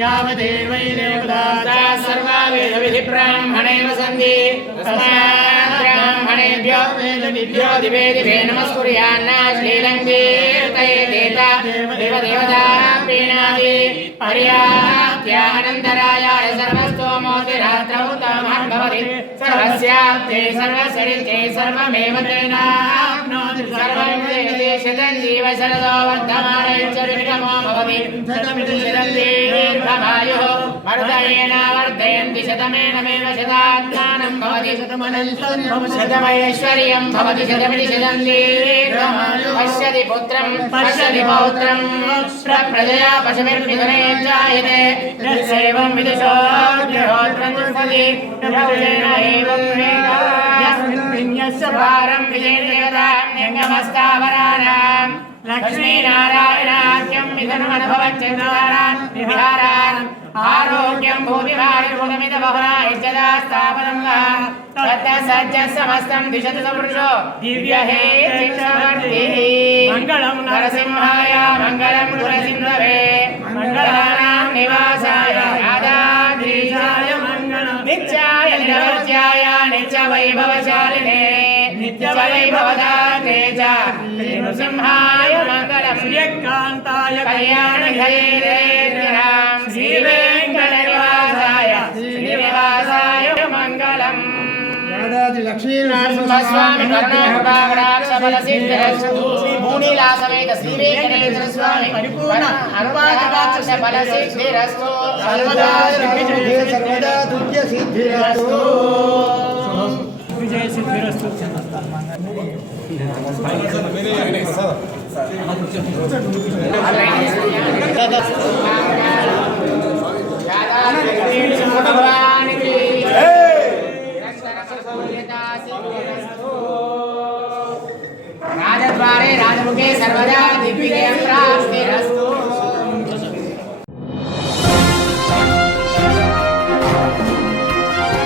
यावदेवै देवता सर्वा वेदविधिब्राह्मणेव सन्ति तस्मात् ब्राह्मणेभ्यो वेदविभ्यो दिवे दिवे नमस्कुर्यान्न श्रीलं कीर्तयेदेता देवदेवता प्रीणाति पर्याप्त्यानन्तरायाय सर्वस्तोमोतिरात्रौ तमः भवति सर्वस्याप्ते सर्वसरिते सर्वमेव तेनाप्नोति सर्वं जयते शतं जीव शरदो वर्धमानश्चर्यमो भवति शतमिति शतं दीर्घमायुः वर्धयेन वर्धयन्ति शतमेनमेव शतात्मानं भवति शतमनन्तं भवति शतमैश्वर्यं भवति शतमिति शतं दीर्घमायुः पश्यति पुत्रं पश्यति पौत्रं प्रजया త్వరయా పశుభిర్నిగరేంజాయతే నిశ్చైవం విదుషోగ్రహోత్రంగుణపతి నిభవజేనైవం యస్మిన్యస్య భారం విజయగతాన్యంగమస్తావరాణాం లక్ష్మీనారాయణాఖ్యం విధనమనుభవచ్చంద్రవారాన్ విహారాన్ ఆరోగ్యం భూమివాయుమిత బహునా ఇచ్చదా స్థాపనం సజ్జ సమస్తం దిశతు సపురుషో దివ్య హే మంగళం నరసింహాయ మంగళం తులసి नित्याय निरवत्याय नित्यवैभवशालिने नित्यवैभवदाते च नृसिंहाय मङ्गलं सूर्यकान्ताय कल्याणघैरेन्द्रां श्रीवेङ्कटनिवासाय श्रीनिवासाय मङ्गलम् యాదాద్రి లక్ష్మీ స్వామి కరుణాకృపాకటాక్షబల సిద్ధిరస్తు శ్రీ భూనీలా సమేత శ్రీ వెంకటేశ్వర స్వామి పరిపూర్ణ అరుణాకటాక్ష బల సిద్ధిరస్తు సర్వదా సిద్ధిరస్తు సర్వదా सिद्धिरस्तु विजय सिद्धिरस्तु राजद्वारे राजमुखे सर्वदा दिग्विजयं अस्तु